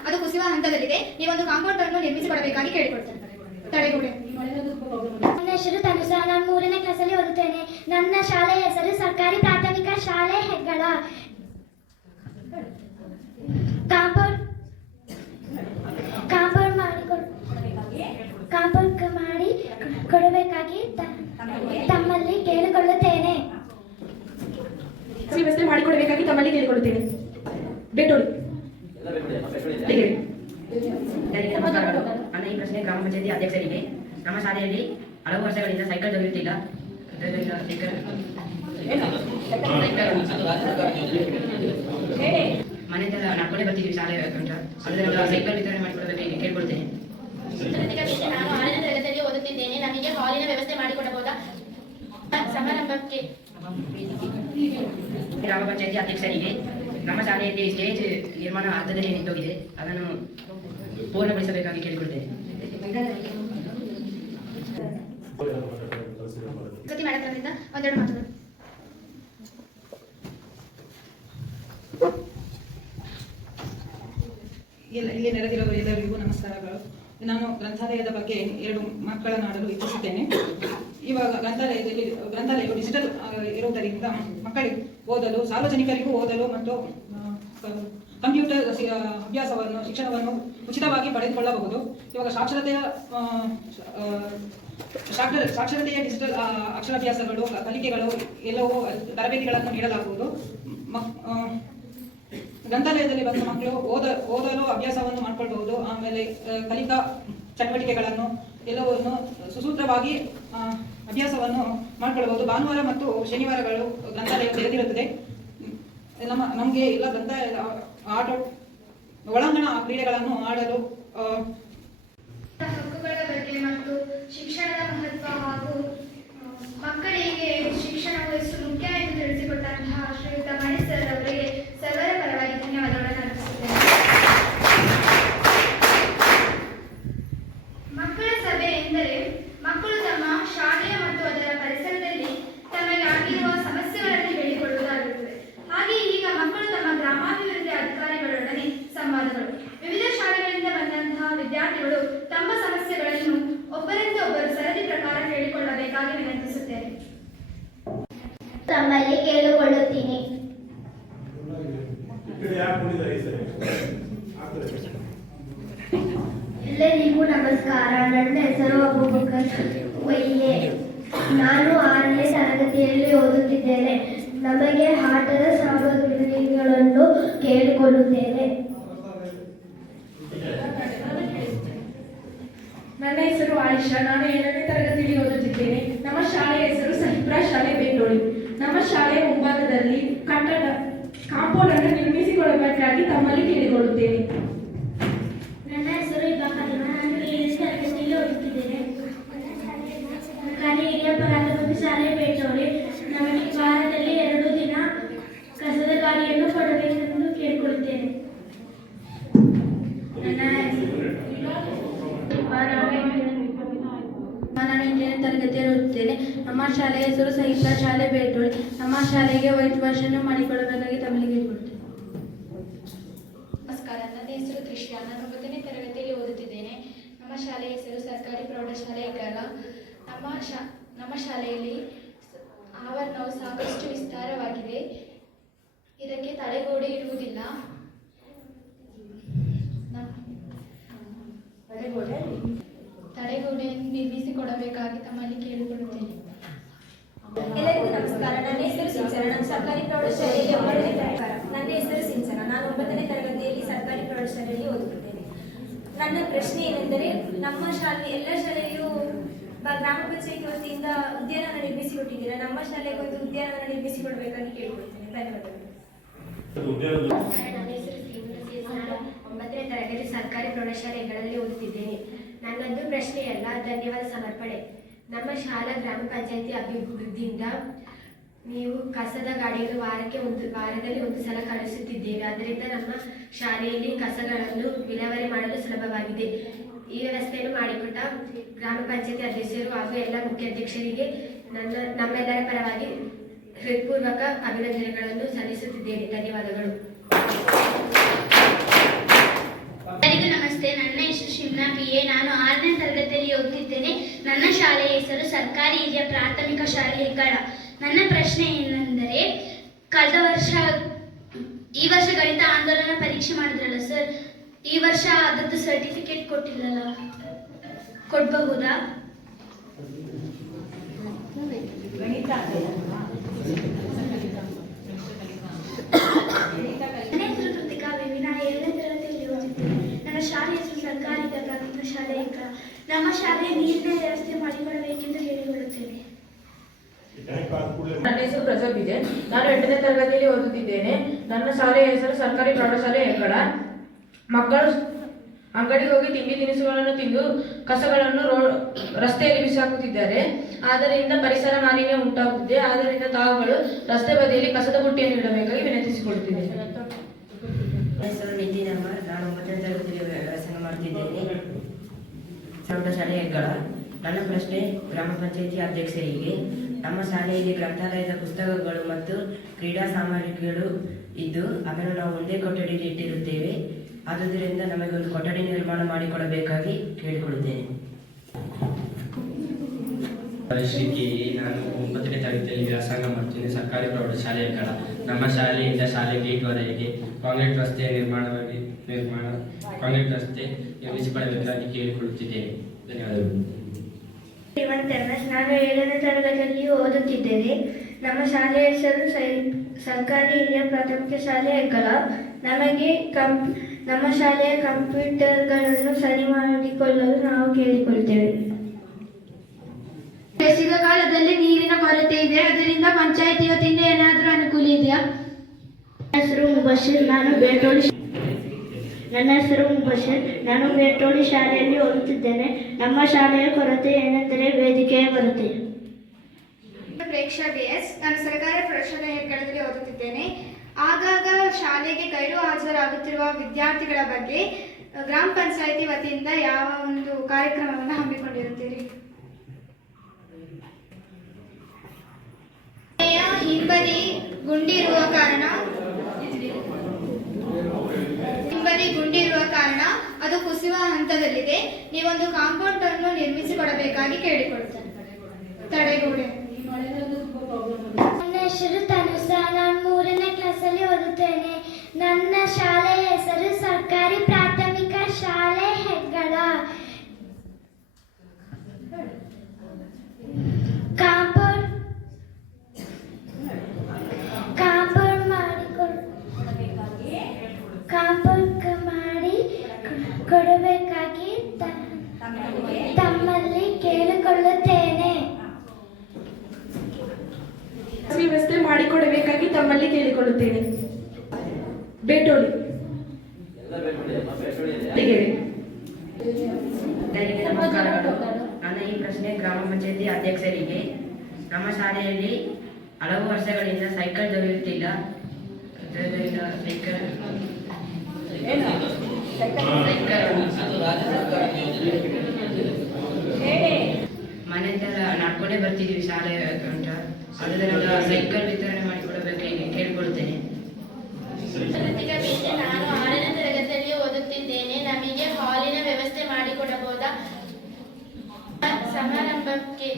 ಅದು ಕುಸಿಯುವ ಹಂತದಲ್ಲಿದೆ. ನೀವೊಂದು ಕಾಂಪೌಂಡ್ ಅನ್ನು ನಿರ್ಮಿಸಿಕೊಡಬೇಕಾಗಿ ಕೇಳಿಕೊಳ್ತೇನೆ. ತಡೆಗೋಡೆ. ನನ್ನ ಹೆಸರು ತನುಸ. ನಾನು 3ನೇ ಕ್ಲಾಸಲ್ಲಿ ಓದುತ್ತೇನೆ. ನನ್ನ ಶಾಲೆಯ ಹೆಸರು ಸರ್ಕಾರಿ ಪ್ರಾಥಮಿಕ ಶಾಲೆ ಹೆಗ್ಗಳ. ಕಾಂಪೌಂಡ್ ಮಾಡಿ ಕೊಡಬೇಕಾಗಿ ತಮ್ಮಲ್ಲಿ ಕೇಳಿಕೊಳ್ಳುತ್ತೇನೆ. ವ್ಯವಸ್ಥೆ ಮಾಡಿಕೊಡಬೇಕಾಗಿ ತಮ್ಮಲ್ಲಿ ಕೇಳಿಕೊಳ್ಳುತ್ತೇನೆ. ಬೇಟೋಳಿ. ನಮಸ್ಕಾರಗಳು. ನನ್ನ ಈ ಪ್ರಶ್ನೆ ಗ್ರಾಮ ಪಂಚಾಯತಿ ಅಧ್ಯಕ್ಷರಿಗೆ. ನಮ್ಮ ಶಾಲೆಯಲ್ಲಿ ಹಲವು ವರ್ಷಗಳಿಂದ ಸೈಕಲ್ ದೊರೆಯುತ್ತಿಲ್ಲ. ಮನೆಯಿಂದ ನಡ್ಕೊಂಡೇ ಬರ್ತಿದ್ವಿ ಶಾಲೆ ಸೈಕಲ್ ವಿತರಣೆ ಮಾಡಿಕೊಡಬೇಕಾಗಿ ಕೇಳ್ಕೊಳ್ತೇನೆ. ನಾನು 6ನೇ ತರಗತಿಯಲ್ಲಿ ಓದುತ್ತಿದ್ದೇನೆ. ನಮಗೆ ಹಾಲಿನ ವ್ಯವಸ್ಥೆ ಮಾಡಿಕೊಡಬಹುದಾ ಸಮಾರಂಭಕ್ಕೆ? ಗ್ರಾಮ ಪಂಚಾಯತಿ ಅಧ್ಯಕ್ಷರಿಗೆ. ನಮ್ಮ ಶಾಲೆಯಲ್ಲಿ ಸ್ಟೇಜ್ ನಿರ್ಮಾಣ ಹಂತದಲ್ಲಿ ನಿಂತೋಗಿದೆ. ಅದನ್ನು ಪೂರ್ಣಗೊಳಿಸಬೇಕಾಗಿ ಕೇಳಿಕೊಳ್ತೇನೆ. ಮೇಡಮ್ರಿಂದ ಒಂದೆರಡು ಮಾತುಗಳು. ಇಲ್ಲಿ ನೆರೆದಿರುವ ಎಲ್ಲರಿಗೂ ನಮಸ್ಕಾರಗಳು. ನಾನು ಗ್ರಂಥಾಲಯದ ಬಗ್ಗೆ 2 ಮಕ್ಕಳನ್ನು ಆಡಲು ಇಚ್ಛಿಸುತ್ತೇನೆ. ಇವಾಗ ಗ್ರಂಥಾಲಯವು ಡಿಜಿಟಲ್ ಇರುವುದರಿಂದ ಮಕ್ಕಳಿಗೆ ಓದಲು, ಸಾರ್ವಜನಿಕರಿಗೂ ಓದಲು ಮತ್ತು ಕಂಪ್ಯೂಟರ್ ಶಿಕ್ಷಣವನ್ನು ಉಚಿತವಾಗಿ ಪಡೆದುಕೊಳ್ಳಬಹುದು. ಇವಾಗ ಸಾಕ್ಷರತೆಯ ಡಿಜಿಟಲ್ ಅಕ್ಷರಾಭ್ಯಾಸಗಳು, ಕಲಿಕೆಗಳು ಎಲ್ಲವೂ ತರಬೇತಿಗಳನ್ನು ನೀಡಲಾಗುವುದು. ಗ್ರಂಥಾಲಯದಲ್ಲಿ ಬಂದ ಮಕ್ಕಳು ಓದಲು ಅಭ್ಯಾಸವನ್ನು ಮಾಡಿಕೊಳ್ಬಹುದು. ಆಮೇಲೆ ಕಲಿಕಾ ಚಟುವಟಿಕೆಗಳನ್ನು ಎಲ್ಲವನ್ನು ಸುಸೂತ್ರವಾಗಿ ಅಭ್ಯಾಸವನ್ನು ಮಾಡಿಕೊಳ್ಳಬಹುದು. ಭಾನುವಾರ ಮತ್ತು ಶನಿವಾರಗಳು ಗ್ರಂಥಾಲಯ ತೆರೆದಿರುತ್ತದೆ. ನಮಗೆ ಎಲ್ಲ ಗ್ರಂಥಾಲಯದ ಒಳಾಂಗಣ ಕ್ರೀಡೆಗಳನ್ನು ಆಡಲು ಹಕ್ಕುಗಳ ಬಗ್ಗೆ ಮತ್ತು ಶಿಕ್ಷಣದ ಮಹತ್ವ ಹಾಗೂ ಮಕ್ಕಳಿಗೆ ಶಿಕ್ಷಣವು ಎಷ್ಟು ಮುಖ್ಯ ಎಂದು ತಿಳಿಸಿಕೊಟ್ಟಂತಹ ಶ್ರೀಯುತ ಮಹೇಶ್ ಸರ್ ಅವರಿಗೆ ಸರ್ವರ ಪರವಾಗಿ ಧನ್ಯವಾದಗಳನ್ನು ಅರ್ಪಿಸುತ್ತೇನೆ. ಮಕ್ಕಳ ಸಭೆ ಎಂದರೆ ಮಕ್ಕಳು ತಮ್ಮ ಶಾಲೆಯ ಮತ್ತು ಅದರ ಪರಿಸರದಲ್ಲಿ ತಮಗೆ ಆಗಿರುವ ಸಮಸ್ಯೆಗಳನ್ನು ಹೇಳಿಕೊಳ್ಳುವುದಾಗಿರುತ್ತದೆ. ಹಾಗೆ ಈಗ ಮಕ್ಕಳು ತಮ್ಮ ಗ್ರಾಮಾಭಿವೃದ್ಧಿ ಅಧಿಕಾರಿಗಳೊಡನೆ ಸಂವಾದಗಳು. ವಿವಿಧ ಶಾಲೆಗಳಿಂದ ಬಂದಂತಹ ವಿದ್ಯಾರ್ಥಿಗಳು ತಮ್ಮ ಸಮಸ್ಯೆಗಳನ್ನು ಒಬ್ಬರಿಂದ ಒಬ್ಬರು ಸರದಿ ಪ್ರಕಾರ ಹೇಳಿಕೊಳ್ಳಬೇಕಾಗಿ ವಿನಂತಿಸುತ್ತೇನೆ. ತಮ್ಮಲ್ಲಿ ಕೇಳಿಕೊಳ್ಳುತ್ತೀನಿ. ಎಲ್ಲರಿಗೂ ನಮಸ್ಕಾರ. ನನ್ನ ಹೆಸರು ಅಬೂಬಕರ್ ವೈಲೆ. ನಾನು 6ನೇ ತರಗತಿಯಲ್ಲಿ ಓದುತ್ತಿದ್ದೇನೆ. ನಮಗೆ ಆಟದ ಸಾಮಗ್ರಿಗಳನ್ನು ಕೇಳಿಕೊಳ್ಳುತ್ತೇನೆ. ನನ್ನ ಹೆಸರು ಆಯಿಷಾ. ನಾನು 7ನೇ ತರಗತಿಯಲ್ಲಿ ಓದುತ್ತಿದ್ದೇನೆ. ನಮ್ಮ ಶಾಲೆಯ ಹೆಸರು ಸಹಿಬ್ರಾ ಶಾಲೆ ಬೇಟೋಳಿ. ನಮ್ಮ ಶಾಲೆಯ ಮುಂಭಾಗದಲ್ಲಿ ಕಾಂಪೌಂಡ್ ಅನ್ನು ನಿರ್ಮಿಸಿಕೊಳ್ಳಬೇಕಾಗಿ ತಮ್ಮಲ್ಲಿ ಕೇಳಿಕೊಳ್ಳುತ್ತೇನೆ. ನನ್ನ ಹೆಸರು ಇಬ್ಬಾಕಲಿಮ. ನಾನು 7ನೇ ತರಗತಿಯಲ್ಲಿ ಓದುತ್ತಿದ್ದೇನೆ. ಸರ್ಕಾರಿ ಹಿರಿಯ ಪ್ರಾಥಮಿಕ ಶಾಲೆ ಬೇಟೋಳಿ. ನಮಗೆ ವಾರದಲ್ಲಿ 2 ದಿನ ಕಸದ ಗಾಡಿಯನ್ನು ಕೊಡಬೇಕೆಂದು ಕೇಳಿಕೊಳ್ಳುತ್ತೇನೆ. ನಾನು 8ನೇ ತರಗತಿಯಲ್ಲಿ ಓದುತ್ತೇನೆ. ನಮ್ಮ ಶಾಲೆಯ ಹೆಸರು ಸಹಿತ ಶಾಲೆ ಬೇಟೂರು. ನಮ್ಮ ಶಾಲೆಗೆ ವೈಟ್ ವಾಶ್ ಅನ್ನು ಮಾಡಿಕೊಡಬೇಕಾಗಿ ತಮ್ಮಲ್ಲಿ ಕೇಳಿಕೊಳ್ತೇನೆ. ನಮಸ್ಕಾರ, ನನ್ನ ಹೆಸರು ದೃಶ್ಯ. ನಾನು 9ನೇ ತರಗತಿಯಲ್ಲಿ ಓದುತ್ತಿದ್ದೇನೆ. ನಮ್ಮ ಶಾಲೆಯ ಹೆಸರು ಸರ್ಕಾರಿ ಪ್ರೌಢಶಾಲೆ ಹೆಗ್ಗಳ. ನಮ್ಮ ಶಾಲೆಯಲ್ಲಿ ಆವರಣವು ಸಾಕಷ್ಟು ವಿಸ್ತಾರವಾಗಿದೆ. ಇದಕ್ಕೆ ತಡೆಗೋಡೆ ಇರುವುದಿಲ್ಲ. ತಡೆಗೋಡೆಯನ್ನು ನಿರ್ಮಿಸಿಕೊಡಬೇಕಾಗಿ ತಮ್ಮಲ್ಲಿ ಕೇಳಿಕೊಳ್ಳುತ್ತೇನೆ. ಎಲ್ಲರಿಗೂ ನಮಸ್ಕಾರ. ನನ್ನ ಹೆಸರು ಸಿಂಚನ. ನಾನು ಸರ್ಕಾರಿ ಪ್ರೌಢಶಾಲೆಯಲ್ಲಿ 9ನೇ ನನ್ನ ಹೆಸರು ಸಿಂಚನ. ನಾನು 9ನೇ ತರಗತಿಯಲ್ಲಿ ಸರ್ಕಾರಿ ಪ್ರೌಢಶಾಲೆಯಲ್ಲಿ ಓದುತ್ತಿದ್ದೇನೆ. ನನ್ನ ಪ್ರಶ್ನೆ ಏನೆಂದರೆ, ನಮ್ಮ ಶಾಲೆ ಎಲ್ಲ ಶಾಲೆಯೂ ಗ್ರಾಮ ಪಂಚಾಯತ್ ವತಿಯಿಂದ ಉದ್ಯಾನವನ ನಿರ್ಮಿಸಿಕೊಟ್ಟಿದ್ದೀರಾ. ನಮ್ಮ ಶಾಲೆಗೆ ಒಂದು ಉದ್ಯಾನವನ ನಿರ್ಮಿಸಿಕೊಡಬೇಕಾಗಿ ಕೇಳಿಕೊಳ್ತೇನೆ. ಧನ್ಯವಾದಗಳು. ನನ್ನ ಹೆಸರು ಶ್ರೀಮತಿ. ನಾನು 9ನೇ ತರಗತಿ ಸರ್ಕಾರಿ ಪ್ರೌಢಶಾಲೆ ಹೆಗ್ಗಳಲ್ಲಿ ಓದುತ್ತಿದ್ದೇನೆ. ನನ್ನದು ಪ್ರಶ್ನೆಯಲ್ಲ, ಧನ್ಯವಾದ ಸಮರ್ಪಣೆ. ನಮ್ಮ ಶಾಲಾ ಗ್ರಾಮ ಪಂಚಾಯತಿ ಅಭಿವೃದ್ಧಿಯಿಂದ ನೀವು ಕಸದ ಗಾಡಿಯನ್ನು ವಾರದಲ್ಲಿ ಒಂದು ಸಲ ಕಳಿಸುತ್ತಿದ್ದೇವೆ. ಆದ್ದರಿಂದ ನಮ್ಮ ಶಾಲೆಯಲ್ಲಿ ಕಸಗಳನ್ನು ವಿಲೇವಾರಿ ಮಾಡಲು ಸುಲಭವಾಗಿದೆ. ಈ ವ್ಯವಸ್ಥೆಯನ್ನು ಮಾಡಿಕೊಟ್ಟ ಗ್ರಾಮ ಪಂಚಾಯತಿ ಅಧ್ಯಕ್ಷರು ಹಾಗೂ ಎಲ್ಲ ಮುಖ್ಯಾಧ್ಯಕ್ಷರಿಗೆ ನಮ್ಮೆಲ್ಲರ ಪರವಾಗಿ ಹೃತ್ಪೂರ್ವಕ ಅಭಿನಂದನೆಗಳನ್ನು ಸಲ್ಲಿಸುತ್ತಿದ್ದೇನೆ. ಧನ್ಯವಾದಗಳು. ಎಲ್ಲರಿಗೂ ನಮಸ್ತೆ. ನನ್ನ ಹೆಸರು ಶಿಮ್ನಾ PA. ನಾನು 6ನೇ ತರಗತಿಯಲ್ಲಿ ಓದುತ್ತಿದ್ದೇನೆ. ನನ್ನ ಶಾಲೆಯ ಹೆಸರು ಸರ್ಕಾರಿ ಹಿರಿಯ ಪ್ರಾಥಮಿಕ ಶಾಲೆ ಹೆಗ್ಗಳ. ನನ್ನ ಪ್ರಶ್ನೆ ಏನೆಂದರೆ, ಈ ವರ್ಷ ಗಣಿತ ಆಂದೋಲನ ಪರೀಕ್ಷೆ ಮಾಡಿದ್ರಲ್ಲ ಸರ್, ಈ ವರ್ಷ ಅದರದ್ದು ಸರ್ಟಿಫಿಕೇಟ್ ಕೊಟ್ಟಿಲ್ಲಲ್ಲ, ಕೊಡಬಹುದಾ? ನನ್ನ ಹೆಸರು ಕೃತಿಕಾ ಬೇಬಿ. ನಾನು 7ನೇ ತರಗತಿಯಲ್ಲಿ ಓದುತ್ತಿದ್ದೇನೆ. ನನ್ನ ಶಾಲೆಯ ಹೆಸರು ಸರ್ಕಾರಿ ಪ್ರಾಥಮಿಕ ಶಾಲೆ ಹೆಗ್ಗಳ. ನಮ್ಮ ಶಾಲೆಯ ನೀರಿನ ವ್ಯವಸ್ಥೆ ಮಾಡಿಕೊಡಬೇಕೆಂದು ಹೇಳಿಕೊಳ್ಳುತ್ತೇನೆ. ನನ್ನ ಹೆಸರು ಪ್ರಜ್ವಲ್ ವಿಜಯ್. ನಾನು 8ನೇ ತರಗತಿಯಲ್ಲಿ ಓದುತ್ತಿದ್ದೇನೆ. ನನ್ನ ಶಾಲೆಯ ಹೆಸರು ಸರ್ಕಾರಿ ಪ್ರೌಢಶಾಲೆ ಹೆಗ್ಗಳ. ಮಕ್ಕಳು ಅಂಗಡಿಗೆ ಹೋಗಿ ತಿಂಡಿ ತಿನಿಸುಗಳನ್ನು ತಿಂದು ಕಸಗಳನ್ನು ರಸ್ತೆಯಲ್ಲಿ ಬಿಸಾಕುತ್ತಿದ್ದಾರೆ. ಆದ್ದರಿಂದ ಪರಿಸರ ಮಾಲಿನ್ಯ ಉಂಟಾಗುತ್ತಿದೆ. ಆದ್ದರಿಂದ ತಾವುಗಳು ರಸ್ತೆ ಬದಿಯಲ್ಲಿ ಕಸದ ಬುಟ್ಟಿಯನ್ನು ಇಡಬೇಕಾಗಿ ವಿನಂತಿಸಿಕೊಳ್ಳುತ್ತಿದ್ದೇನೆ. ನನ್ನ ಹೆಸರು ನಿತಿನ್ ಅಮರ್. ನಾನು 9ನೇ ತರಗತಿಯಲ್ಲಿ ವ್ಯಾಸಂಗ ಮಾಡುತ್ತಿದ್ದೇನೆ. ಪ್ರೌಢಶಾಲೆ ಹೆಗ್ಗಳ. ನನ್ನ ಪ್ರಶ್ನೆ ಗ್ರಾಮ ಪಂಚಾಯಿತಿ ಅಧ್ಯಕ್ಷರಿಗೆ. ನಮ್ಮ ಶಾಲೆಯಲ್ಲಿ ಗ್ರಂಥಾಲಯದ ಪುಸ್ತಕಗಳು ಮತ್ತು ಕ್ರೀಡಾ ಸಾಮಗ್ರಿಗಳು ಇದ್ದು ಅದನ್ನು ನಾವು ಒಂದೇ ಕೊಠಡಿಯಲ್ಲಿ ಇಟ್ಟಿರುತ್ತೇವೆ. ಆದುದರಿಂದ ನಮಗೆ ಒಂದು ಕೊಠಡಿ ನಿರ್ಮಾಣ ಮಾಡಿಕೊಡಬೇಕಾಗಿ ಕೇಳಿಕೊಳ್ಳುತ್ತೇನೆ. ಶ್ರೀ ನಾನು 9ನೇ ತರಗತಿಯಲ್ಲಿ ವ್ಯಾಸಂಗ ಮಾಡ್ತೀನಿ. ಸರ್ಕಾರಿ ಪ್ರೌಢಶಾಲೆ ಹೆಗ್ಗಳ. ನಮ್ಮ ಶಾಲೆಯಿಂದ ಶಾಲೆ ಗೇಟ್ವರೆಗೆ ಕಾಂಕ್ರೀಟ್ ರಸ್ತೆ ಕಾಂಕ್ರೀಟ್ ರಸ್ತೆ ನಿರ್ಮಿಸಿಕೊಳ್ಳಬೇಕಾಗಿ ಕೇಳಿಕೊಳ್ಳುತ್ತಿದ್ದೇನೆ. ಧನ್ಯವಾದಗಳು. ನಾನು 7ನೇ ತರಗತಿಯಲ್ಲಿ ಓದುತ್ತಿದ್ದೇನೆ. ನಮ್ಮ ಶಾಲೆಯ ಹೆಸರು ಸರ್ಕಾರಿ ಹಿರಿಯ ಪ್ರಾಥಮಿಕ ಶಾಲೆ ಹೆಗ್ಗಳ. ನಮ್ಮ ಶಾಲೆಯ ಕಂಪ್ಯೂಟರ್ಗಳನ್ನು ಸರಿ ಮಾಡಿಕೊಳ್ಳಲು ನಾವು ಕೇಳಿಕೊಳ್ತೇವೆ. ಬೇಸಿಗೆ ಕಾಲದಲ್ಲಿ ನೀರಿನ ಕೊರತೆ ಇದೆ, ಅದರಿಂದ ಪಂಚಾಯತಿ ವತಿಯಿಂದ ಏನಾದರೂ ಅನುಕೂಲ ಇದೆಯಾ? ನನ್ನ ಹೆಸರು ಮುಬಶಿರ್. ನಾನು ಬೇಟೋಳಿ ಶಾಲೆಯಲ್ಲಿ ಓದುತ್ತಿದ್ದೇನೆ. ನಮ್ಮ ಶಾಲೆಯ ಕೊರತೆ ಏನೆಂದರೆ ವೇದಿಕೆಯ ಕೊರತೆ. ಪ್ರೇಕ್ಷಾ BS. ನಾನು ಸರ್ಕಾರಿ ಪ್ರೌಢಶಾಲೆ ಹೆಗ್ಗಳದಲ್ಲಿ ಓದುತ್ತಿದ್ದೇನೆ. ಆಗಾಗ ಶಾಲೆಗೆ ಗೈರು ಹಾಜರಾಗುತ್ತಿರುವ ವಿದ್ಯಾರ್ಥಿಗಳ ಬಗ್ಗೆ ಗ್ರಾಮ ಪಂಚಾಯಿತಿ ವತಿಯಿಂದ ಯಾವ ಒಂದು ಕಾರ್ಯಕ್ರಮವನ್ನು ಹಮ್ಮಿಕೊಂಡಿರುತ್ತೀರಿ? ಹಿಂಬದಿ ಗುಂಡಿರುವ ಕಾರಣ ಅದು ಕುಸಿಯುವ ಹಂತದಲ್ಲಿದೆ. ನೀವೊಂದು ಕಾಂಪೌಂಡ್ ಅನ್ನು ನಿರ್ಮಿಸಿಕೊಡಬೇಕಾಗಿ ಕೇಳಿಕೊಳ್ತೇನೆ. ತಡೆಗೋಡೆ. ನನ್ನ ಹೆಸರು ತನುಷ. ನಾನು 3ನೇ ಕ್ಲಾಸಲ್ಲಿ ಓದುತ್ತೇನೆ. ನನ್ನ ಶಾಲೆಯ ಹೆಸರು ಸರ್ಕಾರಿ ಪ್ರಾಥಮಿಕ ಶಾಲೆ ಹೆಗ್ಗಳ. ಕಾಂಪೌಂಡ್ ಮಾಡಿ ಕೊಡಬೇಕಾಗಿ ತಮ್ಮಲ್ಲಿ ಕೇಳಿಕೊಳ್ಳುತ್ತೇನೆ. ವ್ಯವಸ್ಥೆ ಮಾಡಿಕೊಡಬೇಕಾಗಿ ತಮ್ಮಲ್ಲಿ ಕೇಳಿಕೊಳ್ಳುತ್ತೇನೆ. ಬೇಟೋಳಿ. ನಮಸ್ಕಾರಗಳು. ನನ್ನ ಈ ಪ್ರಶ್ನೆ ಗ್ರಾಮ ಪಂಚಾಯತಿ ಅಧ್ಯಕ್ಷರಿಗೆ. ನಮ್ಮ ಶಾಲೆಯಲ್ಲಿ ಹಲವು ವರ್ಷಗಳಿಂದ ಸೈಕಲ್ ದೊರೆಯುತ್ತಿಲ್ಲ. ಮನೆತರ ಮೊದಲೇ ಬರ್ತಿದ್ದೀವಿ ಶಾಲೆ ಅಂತ ಅದರಿಂದ ಸೈಕಲ್ ವಿತರಣೆ ಮಾಡಿಕೊಡಬೇಕಾಗಿ ಕೇಳಿಕೊಳ್ಳುತ್ತೇನೆ. ನಾನು 6ನೇ ತರಗತಿಯಲ್ಲಿ ಓದುತ್ತಿದ್ದೇನೆ. ನಮಗೆ ಹಾಲಿನ ವ್ಯವಸ್ಥೆ ಮಾಡಿಕೊಡಬಹುದಾ? ಸಮಾರಂಭಕ್ಕೆ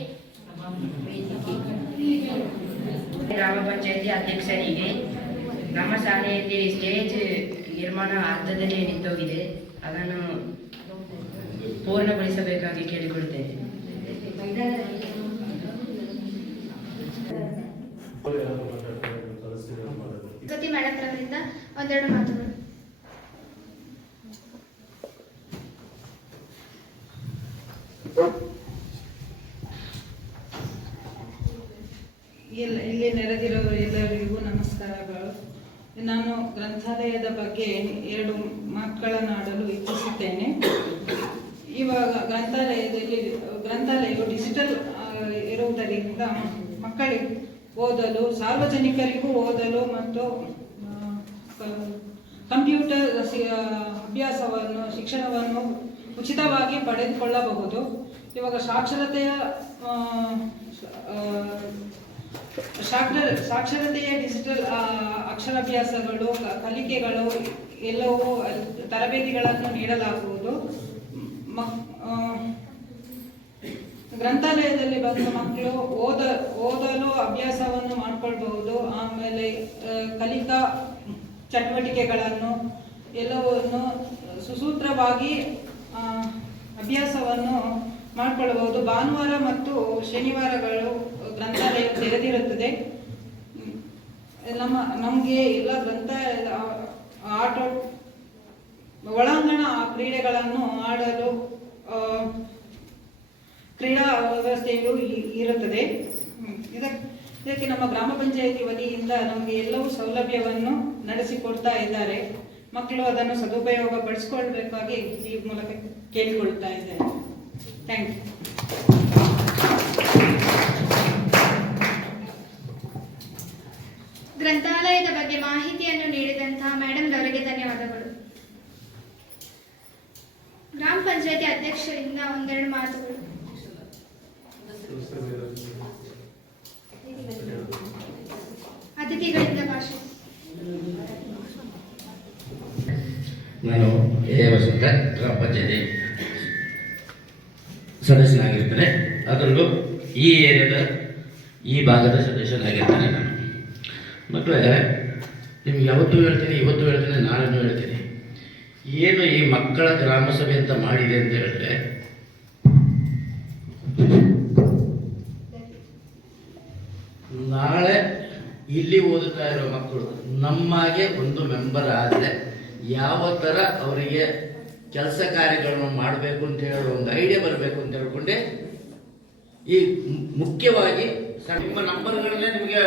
ಗ್ರಾಮ ಪಂಚಾಯತಿ ಅಧ್ಯಕ್ಷರಿಗೆ ನಮ್ಮ ಶಾಲೆಯಲ್ಲಿ ಸ್ಟೇಜ್ ನಿರ್ಮಾಣ ಅರ್ಧದಲ್ಲಿ ನಿಂತೋಗಿದೆ, ಅದನ್ನು ಪೂರ್ಣಗೊಳಿಸಬೇಕಾಗಿ ಕೇಳಿಕೊಳ್ಳುತ್ತೇನೆ. ಜ್ಯೋತಿ ಮೇಡಮ್ ಅವರಿಂದ ಒಂದೆರಡು ಮಾತುಗಳು. ಇಲ್ಲಿ ನೆರೆದಿರೋರು ಎಲ್ಲರಿಗೂ ನಮಸ್ಕಾರಗಳು. ನಾನು ಗ್ರಂಥಾಲಯದ ಬಗ್ಗೆ 2 ಮಾತುಗಳನ್ನಾಡಲು ಇಚ್ಛಿಸುತ್ತೇನೆ. ಇವಾಗ ಗ್ರಂಥಾಲಯವು ಡಿಜಿಟಲ್ ಇರುವುದರಿಂದ ಮಕ್ಕಳಿಗೆ ಓದಲು, ಸಾರ್ವಜನಿಕರಿಗೂ ಓದಲು ಮತ್ತು ಕಂಪ್ಯೂಟರ್ ಅಭ್ಯಾಸವನ್ನು, ಶಿಕ್ಷಣವನ್ನು ಉಚಿತವಾಗಿ ಪಡೆದುಕೊಳ್ಳಬಹುದು. ಇವಾಗ ಸಾಕ್ಷರತೆಯ ಡಿಜಿಟಲ್ ಅಕ್ಷರಾಭ್ಯಾಸಗಳು, ಕಲಿಕೆಗಳು ಎಲ್ಲವೂ ತರಬೇತಿಗಳನ್ನು ನೀಡಲಾಗುವುದು. ಗ್ರಂಥಾಲಯದಲ್ಲಿ ಬಂದು ಮಕ್ಕಳು ಓದಲು ಅಭ್ಯಾಸವನ್ನು ಮಾಡಿಕೊಳ್ಬಹುದು. ಆಮೇಲೆ ಕಲಿಕಾ ಚಟುವಟಿಕೆಗಳನ್ನು ಎಲ್ಲವನ್ನು ಸುಸೂತ್ರವಾಗಿ ಅಭ್ಯಾಸವನ್ನು ಮಾಡಿಕೊಳ್ಳಬಹುದು. ಭಾನುವಾರ ಮತ್ತು ಶನಿವಾರಗಳು ಗ್ರಂಥಾಲಯ ತೆರೆದಿರುತ್ತದೆ. ನಮಗೆ ಎಲ್ಲ ಗ್ರಂಥಾಲಯದ ಒಳಾಂಗಣ ಕ್ರೀಡೆಗಳನ್ನು ಆಡಲು ಕ್ರೀಡಾ ವ್ಯವಸ್ಥೆಯು ಇರುತ್ತದೆ. ಇದಕ್ಕೆ ನಮ್ಮ ಗ್ರಾಮ ಪಂಚಾಯಿತಿ ವತಿಯಿಂದ ನಮಗೆ ಎಲ್ಲವೂ ಸೌಲಭ್ಯವನ್ನು ನಡೆಸಿಕೊಡ್ತಾ ಇದ್ದಾರೆ. ಮಕ್ಕಳು ಅದನ್ನು ಸದುಪಯೋಗ ಪಡಿಸಿಕೊಳ್ಬೇಕಾಗಿ ಈ ಮೂಲಕ ಕೇಳಿಕೊಳ್ತಾ ಇದ್ದಾರೆ. Thank you. ಗ್ರಂಥಾಲಯದ ಬಗ್ಗೆ ಮಾಹಿತಿಯನ್ನು ನೀಡಿದಂತಹ ಮೇಡಮ್ ಅವರಿಗೆ ಧನ್ಯವಾದಗಳು. ಗ್ರಾಮ ಪಂಚಾಯತಿ ಅಧ್ಯಕ್ಷರಿಂದ ಒಂದೆರಡು ಮಾತುಗಳು. ಅತಿಥಿಗಳಿಂದ ಭಾಷಣ. ನಾನು ವಸಂತ ಗ್ರಾಮ ಪಂಚಾಯತಿ ಸದಸ್ಯನಾಗಿರ್ತೇನೆ. ಅದರಲ್ಲೂ ಈ ಏರಿಯಾದ ಈ ಭಾಗದ ಸದಸ್ಯನಾಗಿರ್ತೇನೆ ನಾನು. ಮಕ್ಕಳೇ, ನಿಮ್ಗೆ ಯಾವತ್ತೂ ಹೇಳ್ತೀನಿ, ಇವತ್ತು ಹೇಳ್ತೀನಿ, ನಾಳೆನೂ ಹೇಳ್ತೀನಿ. ಏನು ಈ ಮಕ್ಕಳ ಗ್ರಾಮ ಸಭೆ ಅಂತ ಮಾಡಿದೆ ಅಂತ ಹೇಳಿದ್ರೆ, ನಾಳೆ ಇಲ್ಲಿ ಓದುತ್ತಾ ಇರೋ ಮಕ್ಕಳು ನಮ್ಮಾಗೆ ಒಂದು ಮೆಂಬರ್ ಆದರೆ ಯಾವ ಥರ ಅವರಿಗೆ ಕೆಲಸ ಕಾರ್ಯಗಳನ್ನು ಮಾಡಬೇಕು ಅಂತ ಹೇಳೋ ಒಂದು ಐಡಿಯಾ ಬರಬೇಕು ಅಂತ ಹೇಳ್ಕೊಂಡೆ ಈ ಮುಖ್ಯವಾಗಿ ನಿಮ್ಮ ನಂಬರ್ಗಳನ್ನೇ ನಿಮಗೆ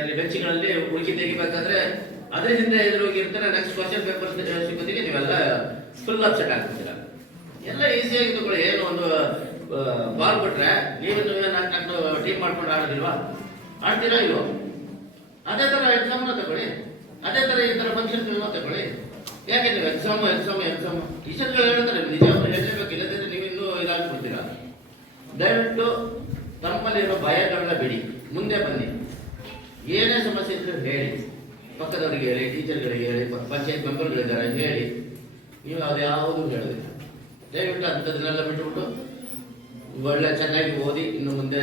ಇಲ್ಲಿ ಬೆಂಚಿಗಳಲ್ಲಿ ಹುಡುಕಿ ತೆಗಿಬೇಕಾದ್ರೆ ಅದ್ರ ಹಿಂದೆ ಎದುರೋಗಿರ್ತಾರೆ. ನೆಕ್ಸ್ಟ್ ಕ್ವಶನ್ ಪೇಪರ್ ಸಿಗೋದಿಗೆ ನೀವೆಲ್ಲ ಫುಲ್ ಅಪ್ಸೆಟ್ ಆಗ್ತಿದ್ದೀರ. ಎಲ್ಲ ಈಸಿಯಾಗಿ ತಗೊಳ್ಳಿ. ಏನು ಒಂದು ಬಾಲ್ ಕೊಟ್ರೆ ನೀವು ನಾಲ್ಕು ಟೀಮ್ ಮಾಡ್ಕೊಂಡು ಆಡೋದಿಲ್ವಾ? ಆಡ್ತೀರಾ ಇಲ್ವೋ? ಅದೇ ಥರ ಎಕ್ಸಾಮ್ನ ತಗೊಳ್ಳಿ, ಅದೇ ಥರ ಈ ಥರ ಫಂಕ್ಷನ್ಗಳನ್ನ ತಗೊಳ್ಳಿ. ಯಾಕೆ ನೀವು ಎಕ್ಸಾಮು ಟೀಚರ್ಗಳು ಹೇಳ್ತಾರೆ, ನಿಜವಾಗ್ಲೂ ಹೇಳಲೇಬೇಕು, ಇಲ್ಲದಿದ್ರೆ ನೀವು ಇನ್ನೂ ಇದಾಗ್ಬಿಡ್ತೀರಾ. ದಯವಿಟ್ಟು ತಮ್ಮಲ್ಲಿರೋ ಭಯಗಳನ್ನ ಬಿಡಿ, ಮುಂದೆ ಬನ್ನಿ. ಏನೇ ಸಮಸ್ಯೆ ಇದ್ರೂ ಹೇಳಿ, ಪಕ್ಕದವರಿಗೆ ಹೇಳಿ, ಟೀಚರ್ಗಳಿಗೆ ಹೇಳಿ, ಪಂಚಾಯತ್ ಮೆಂಬರ್ಗಳಿದ್ದಾರೆ ಹೇಳಿ. ನೀವು ಅದ್ಯಾವುದು ಹೇಳೋದಿಲ್ಲ. ದಯವಿಟ್ಟು ಅಂಥದ್ದನ್ನೆಲ್ಲ ಬಿಟ್ಟುಬಿಟ್ಟು ಒಳ್ಳೆ ಚೆನ್ನಾಗಿ ಓದಿ. ಇನ್ನು ಮುಂದೆ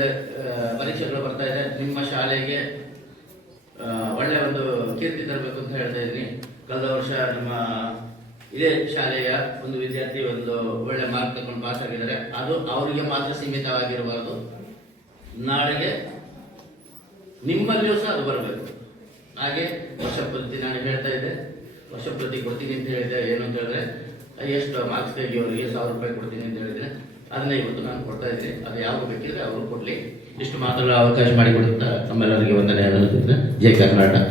ಪರೀಕ್ಷೆಗಳು ಬರ್ತಾ ಇದೆ, ನಿಮ್ಮ ಶಾಲೆಗೆ ಒಳ್ಳೆ ಒಂದು ಕೀರ್ತಿ ತರಬೇಕು ಅಂತ ಹೇಳ್ತಾ ಇದ್ದೀನಿ. ಕಳೆದ ವರ್ಷ ನಮ್ಮ ಇದೇ ಶಾಲೆಯ ಒಂದು ವಿದ್ಯಾರ್ಥಿ ಒಂದು ಒಳ್ಳೆ ಮಾರ್ಕ್ ತಗೊಂಡು ಪಾಸ್ ಆಗಿದ್ದಾರೆ. ಅದು ಅವರಿಗೆ ಮಾತ್ರ ಸೀಮಿತವಾಗಿರಬಾರ್ದು, ನಾಳೆಗೆ ನಿಮ್ಮಲ್ಲಿಯೂ ಸಹ ಅದು ಬರಬೇಕು. ಹಾಗೆ ವರ್ಷಪ್ರತಿ ನಾನು ಹೇಳ್ತಾ ಇದ್ದೆ, ವರ್ಷಪ್ರತಿ ಕೊಡ್ತೀನಿ ಅಂತ ಹೇಳಿದ್ದೆ. ಏನು ಅಂತ ಹೇಳಿದ್ರೆ, ಎಷ್ಟು ಮಾರ್ಕ್ಸ್ ತೆಗಿಯೋರಿಗೆ 1000 ರೂಪಾಯಿ ಕೊಡ್ತೀನಿ ಅಂತ ಹೇಳಿದ್ರೆ ಅದನ್ನ ಇವತ್ತು ನಾನು ಕೊಡ್ತಾ ಇದ್ದೀನಿ. ಅದು ಯಾವಾಗ ಬೇಕಿದ್ರೆ ಅವರು ಕೊಡಲಿ. ಇಷ್ಟು ಮಾತಾಡಲು ಅವಕಾಶ ಮಾಡಿಕೊಡುತ್ತಾ ನಮ್ಮೆಲ್ಲರಿಗೆ ವಂದನೆ ಹೇಳುತ್ತಿದ್ದೆ. ಜೈ ಕರ್ನಾಟಕ.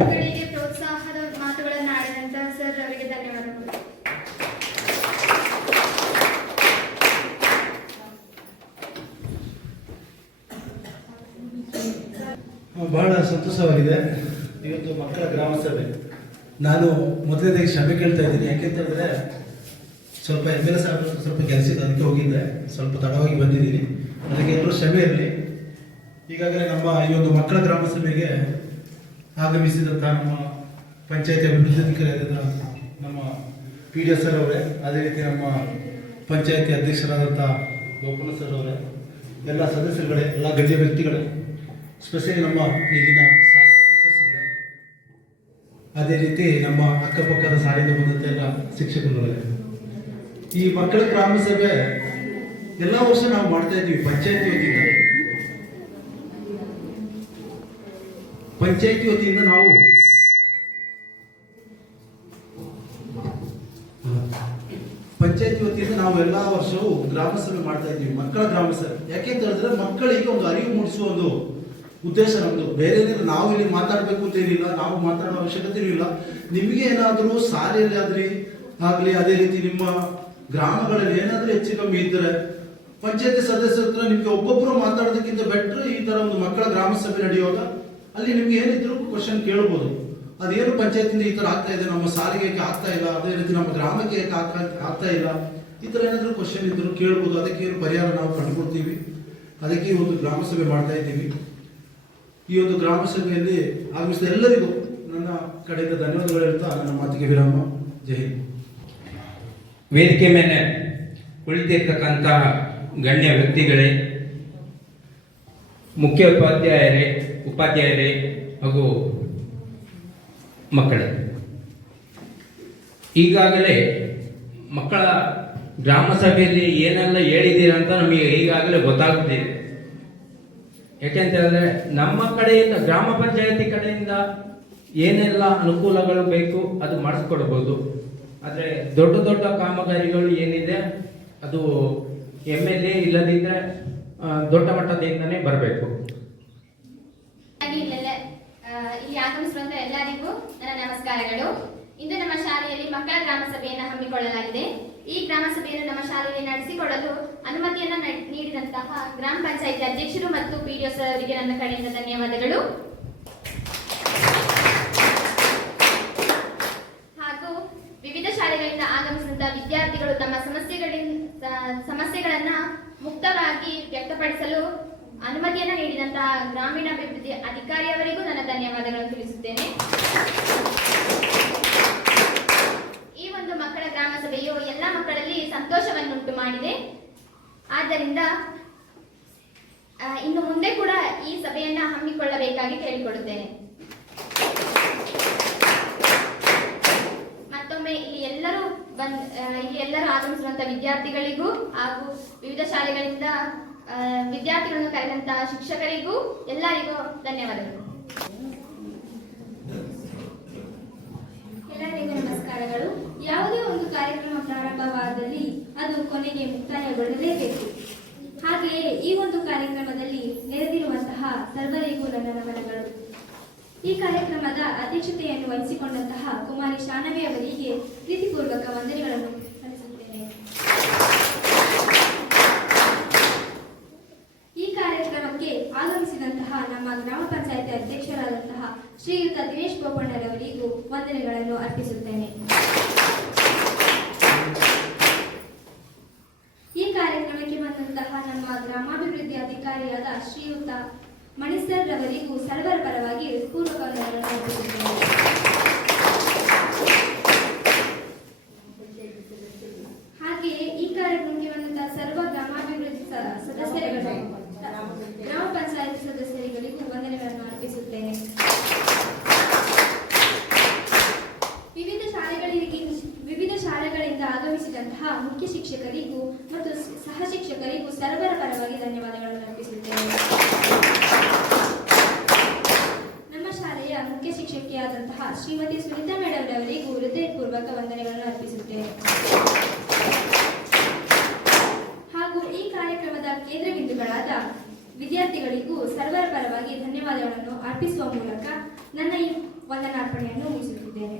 ಮಕ್ಕಳಿಗೆ ಪ್ರೋತ್ಸಾಹದ ಮಾತುಗಳನ್ನು ಆಡಿದಂತಹ ಸರ್ ಅವರಿಗೆ ಧನ್ಯವಾದಗಳು. ಬಹಳ ಸಂತೋಷವಾಗಿದೆ. ಇವತ್ತು ಮಕ್ಕಳ ಗ್ರಾಮ ಸಭೆ ನಾನು ಮೊದಲನೇದಾಗಿ ಕ್ಷಮೆ ಕೇಳ್ತಾ ಇದ್ದೀನಿ. ಯಾಕೆಂತ ಹೇಳಿದ್ರೆ ಸ್ವಲ್ಪ MLA ಸಾಹೇಬ್ ಸ್ವಲ್ಪ ಕೆಲಸ ಇತ್ತು, ಅದಕ್ಕೆ ಹೋಗಿದ್ದೆ, ಸ್ವಲ್ಪ ತಡವಾಗಿ ಬಂದಿದ್ದೀನಿ. ಅದಕ್ಕೆ ಎಲ್ಲರೂ ಕ್ಷಮೆ ಇರಲಿ. ಈಗಾಗಲೇ ನಮ್ಮ ಈ ಒಂದು ಮಕ್ಕಳ ಗ್ರಾಮ ಸಭೆಗೆ ಆಗಮಿಸಿದಂಥ ನಮ್ಮ ಪಂಚಾಯತಿ ಅಭಿವೃದ್ಧಿ ಅಧಿಕಾರಿಯಾದ ನಮ್ಮ PDO ಸರ್ ಅವರೇ, ಅದೇ ರೀತಿ ನಮ್ಮ ಪಂಚಾಯತಿ ಅಧ್ಯಕ್ಷರಾದಂಥ ಗೋಪಾಲ ಸರ್ ಅವರೇ, ಎಲ್ಲ ಸದಸ್ಯರುಗಳೇ, ಎಲ್ಲ ಗಣ್ಯ ವ್ಯಕ್ತಿಗಳೇ, ಸ್ಪೆಷಲಿ ನಮ್ಮ ಈಗಿನ ಶಾಲೆ ಟೀಚರ್ಸ್ಗಳೇ, ಅದೇ ರೀತಿ ನಮ್ಮ ಅಕ್ಕಪಕ್ಕದ ಶಾಲೆಯಿಂದ ಬಂದಂಥ ಎಲ್ಲ ಶಿಕ್ಷಕರುಗಳೇ, ಈ ಮಕ್ಕಳ ಗ್ರಾಮ ಸಭೆ ಎಲ್ಲ ವರ್ಷ ನಾವು ಮಾಡ್ತಾ ಇದ್ದೀವಿ. ಪಂಚಾಯತಿ ವತಿಯಿಂದ ನಾವು ಎಲ್ಲ ವರ್ಷವೂ ಗ್ರಾಮ ಸಭೆ ಮಾಡ್ತಾ ಇದ್ದೀವಿ, ಮಕ್ಕಳ ಗ್ರಾಮ ಸಭೆ. ಯಾಕೆಂತ ಹೇಳಿದ್ರೆ ಮಕ್ಕಳಿಗೆ ಒಂದು ಅರಿವು ಮೂಡಿಸುವ ಒಂದು ಉದ್ದೇಶ ನಮ್ದು. ಬೇರೆ ನಾವು ಇಲ್ಲಿ ಮಾತಾಡಬೇಕು ಅಂತ ಏನಿಲ್ಲ, ನಾವು ಮಾತಾಡೋ ಅವಶ್ಯಕತೆ ಇಲ್ಲ. ನಿಮಗೆ ಏನಾದರೂ ಶಾಲೆಯಲ್ಲಿ ಆಗಲಿ ಅದೇ ರೀತಿ ನಿಮ್ಮ ಗ್ರಾಮಗಳಲ್ಲಿ ಏನಾದರೂ ಹೆಚ್ಚು ಕಮ್ಮಿ ಇದ್ದರೆ ಪಂಚಾಯತಿ ಸದಸ್ಯರ ಹತ್ರ ನಿಮಗೆ ಒಬ್ಬೊಬ್ಬರು ಮಾತಾಡೋದಕ್ಕಿಂತ ಬೆಟ್ರ್ ಈ ತರ ಒಂದು ಮಕ್ಕಳ ಗ್ರಾಮ ಸಭೆ ನಡೆಯುವಾಗ ಅಲ್ಲಿ ನಿಮ್ಗೆ ಏನಿದ್ರು ಕ್ವಶನ್ ಕೇಳ್ಬೋದು. ಅದೇನು ಪಂಚಾಯತಿಂದ ಈ ತರ ಆಗ್ತಾ ಇದೆ, ನಮ್ಮ ಶಾಲೆಗೆ ಯಾಕೆ ಆಗ್ತಾ ಇಲ್ಲ, ಅದೇ ರೀತಿ ನಮ್ಮ ಗ್ರಾಮಕ್ಕೆ ಯಾಕೆ ಆಗ್ತಾ ಇಲ್ಲ, ಈ ತರ ಏನಾದರೂ ಕ್ವಶನ್ ಇದ್ರು ಕೇಳ್ಬೋದು. ಅದಕ್ಕೆ ಏನು ಪರಿಹಾರ ನಾವು ಕಂಡುಕೊಡ್ತೀವಿ. ಅದಕ್ಕೆ ಈ ಒಂದು ಗ್ರಾಮ ಸಭೆ ಮಾಡ್ತಾ ಇದ್ದೀವಿ. ಈ ಒಂದು ಗ್ರಾಮ ಸಭೆಯಲ್ಲಿ ಆಗಮಿಸಿದ ಎಲ್ಲರಿಗೂ ನನ್ನ ಕಡೆಯಿಂದ ಧನ್ಯವಾದಗಳು ಹೇಳ್ತಾ ನನ್ನ ಮಾತಿಗೆ ವಿರಾಮ. ಜೈ ಹಿಂದ್. ವೇದಿಕೆ ಮೇಲೆ ಕುಳಿತಿರ್ತಕ್ಕಂತಹ ಗಣ್ಯ ವ್ಯಕ್ತಿಗಳೇ, ಮುಖ್ಯ ಉಪಾಧ್ಯಾಯರೇ ಹಾಗೂ ಮಕ್ಕಳೇ, ಈಗಾಗಲೇ ಮಕ್ಕಳ ಗ್ರಾಮ ಸಭೆಯಲ್ಲಿ ಏನೆಲ್ಲ ಹೇಳಿದ್ದೀರಂತ ನಮಗೆ ಈಗಾಗಲೇ ಗೊತ್ತಾಗುತ್ತಿದೆ. ಯಾಕೆಂತ ಹೇಳಿದ್ರೆ ನಮ್ಮ ಕಡೆಯಿಂದ ಗ್ರಾಮ ಪಂಚಾಯತಿ ಕಡೆಯಿಂದ ಏನೆಲ್ಲ ಅನುಕೂಲಗಳು ಬೇಕು ಅದು ಮಾಡಿಸ್ಕೊಡ್ಬೋದು. ಆದರೆ ದೊಡ್ಡ ದೊಡ್ಡ ಕಾಮಗಾರಿಗಳು ಏನಿದೆ ಅದು MLA ಇಲ್ಲದಿದ್ದರೆ ದೊಡ್ಡ ಮಟ್ಟದಿಂದನೇ ಬರಬೇಕು. ಇಲ್ಲಿ ಆಗಮಿಸಿರುವಂತಹ ಎಲ್ಲರಿಗೂ ನನ್ನ ನಮಸ್ಕಾರಗಳು. ಇಂದು ನಮ್ಮ ಶಾಲೆಯಲ್ಲಿ ಮಕ್ಕಳ ಗ್ರಾಮ ಸಭೆಯನ್ನು ಹಮ್ಮಿಕೊಳ್ಳಲಾಗಿದೆ. ಈ ಗ್ರಾಮ ಸಭೆಯನ್ನು ನಮ್ಮ ಶಾಲೆಯಲ್ಲಿ ನಡೆಸಿಕೊಳ್ಳಲು ಅನುಮತಿಯನ್ನು ನೀಡಿದಂತಹ ಗ್ರಾಮ ಪಂಚಾಯಿತಿ ಅಧ್ಯಕ್ಷರು ಮತ್ತು PDO ಸರ್ ಅವರಿಗೆ ನನ್ನ ಕಡೆಯಿಂದ ಧನ್ಯವಾದಗಳು. ಹಾಗೂ ವಿವಿಧ ಶಾಲೆಗಳಿಂದ ಆಗಮಿಸಿದಂತಹ ವಿದ್ಯಾರ್ಥಿಗಳು ತಮ್ಮ ಸಮಸ್ಯೆಗಳನ್ನ ಮುಕ್ತವಾಗಿ ವ್ಯಕ್ತಪಡಿಸಲು ಅನುಮತಿಯನ್ನು ನೀಡಿದಂತಹ ಗ್ರಾಮೀಣಾಭಿವೃದ್ಧಿ ಅಧಿಕಾರಿಯವರಿಗೂ ನನ್ನ ಧನ್ಯವಾದಗಳನ್ನು ತಿಳಿಸುತ್ತೇನೆ. ಈ ಒಂದು ಮಕ್ಕಳ ಗ್ರಾಮ ಸಭೆಯು ಎಲ್ಲ ಮಕ್ಕಳಲ್ಲಿ ಸಂತೋಷವನ್ನುಂಟು ಮಾಡಿದೆ. ಆದ್ದರಿಂದ ಇನ್ನು ಮುಂದೆ ಕೂಡ ಈ ಸಭೆಯನ್ನ ಹಮ್ಮಿಕೊಳ್ಳಬೇಕಾಗಿ ಕೇಳಿಕೊಳ್ಳುತ್ತೇನೆ. ಮತ್ತೊಮ್ಮೆ ಇಲ್ಲಿ ಎಲ್ಲರೂ ಆಗಮಿಸಿರುವಂತಹ ವಿದ್ಯಾರ್ಥಿಗಳಿಗೂ ಹಾಗೂ ವಿವಿಧ ಶಾಲೆಗಳಿಂದ ವಿದ್ಯಾರ್ಥಿಗಳನ್ನು ಕರೆದಂತಹ ಶಿಕ್ಷಕರಿಗೂ ಎಲ್ಲರಿಗೂ ಧನ್ಯವಾದಗಳು. ಎಲ್ಲರಿಗೂ ನಮಸ್ಕಾರಗಳು. ಯಾವುದೇ ಒಂದು ಕಾರ್ಯಕ್ರಮ ಪ್ರಾರಂಭವಾದಲ್ಲಿ ಅದು ಕೊನೆಗೆ ಮುಕ್ತಾಯಗೊಳ್ಳಲೇಬೇಕು. ಹಾಗೆಯೇ ಈ ಒಂದು ಕಾರ್ಯಕ್ರಮದಲ್ಲಿ ನೆರೆದಿರುವಂತಹ ಸರ್ವರಿಗೂ ನನ್ನ ನಮನಗಳು. ಈ ಕಾರ್ಯಕ್ರಮದ ಅಧ್ಯಕ್ಷತೆಯನ್ನು ವಹಿಸಿಕೊಂಡಂತಹ ಕುಮಾರಿ ಶಾನವಿ ಅವರಿಗೆ ಪ್ರೀತಿಪೂರ್ವಕ ವಂದನೆಗಳನ್ನು ಸಲ್ಲಿಸುತ್ತೇನೆ. ಈ ಕಾರ್ಯಕ್ರಮಕ್ಕೆ ಆಗಮಿಸಿದಂತಹ ನಮ್ಮ ಗ್ರಾಮ ಪಂಚಾಯತಿ ಅಧ್ಯಕ್ಷರಾದಂತಹ ಶ್ರೀಯುತ ದಿನೇಶ್ ಬೋಪಣ್ಣರವರಿಗೂ ವಂದನೆಗಳನ್ನು ಅರ್ಪಿಸುತ್ತೇನೆ. ಈ ಕಾರ್ಯಕ್ರಮಕ್ಕೆ ಬಂದಂತಹ ನಮ್ಮ ಗ್ರಾಮಾಭಿವೃದ್ಧಿ ಅಧಿಕಾರಿಯಾದ ಶ್ರೀಯುತ ಮಣಿಸರ್ ರವರಿಗೂ ಸರ್ವರ ಪರವಾಗಿ ಪೂರ್ವಕ ವಂದನೆಗಳನ್ನು ಅರ್ಪಿಸುತ್ತೇನೆ. ಹಾಗೆಯೇ ಈ ಕಾರ್ಯಕ್ರಮಕ್ಕೆ ಬಂದಂತಹ ಸರ್ವ ಗ್ರಾಮಾಭಿವೃದ್ಧಿ ಸದಸ್ಯರುಗಳು ಗ್ರಾಮ ಪಂಚಾಯತ್ ಸದಸ್ಯರಿಗಳಿಗೂ ವಂದನೆಗಳನ್ನು ಅರ್ಪಿಸುತ್ತೇನೆ. ವಿವಿಧ ಶಾಲೆಗಳಿಂದ ಆಗಮಿಸಿದಂತಹ ಮುಖ್ಯ ಶಿಕ್ಷಕರಿಗೂ ಮತ್ತು ಸಹ ಶಿಕ್ಷಕರಿಗೂ ಸರ್ವರ ಪರವಾಗಿ ಧನ್ಯವಾದಗಳನ್ನು ಅರ್ಪಿಸುತ್ತೇನೆ. ನಮ್ಮ ಶಾಲೆಯ ಮುಖ್ಯ ಶಿಕ್ಷಕಿಯಾದಂತಹ ಶ್ರೀಮತಿ ಸುನೀತಾ ಮೇಡಮ್ ರವರಿಗೂ ಹೃದಯಪೂರ್ವಕ ವಂದನೆಗಳನ್ನು ಅರ್ಪಿಸುತ್ತೇನೆ. ಹಾಗೂ ಈ ಕಾರ್ಯಕ್ರಮದ ಕೇಂದ್ರ ಬಿಂದುಗಳಾದ ವಿದ್ಯಾರ್ಥಿಗಳಿಗೂ ಸರ್ವರ ಪರವಾಗಿ ಧನ್ಯವಾದಗಳನ್ನು ಅರ್ಪಿಸುವ ಮೂಲಕ ನನ್ನ ಈ ವಂದನಾರ್ಪಣೆಯನ್ನು ಮುಗಿಸುತ್ತಿದ್ದೇನೆ.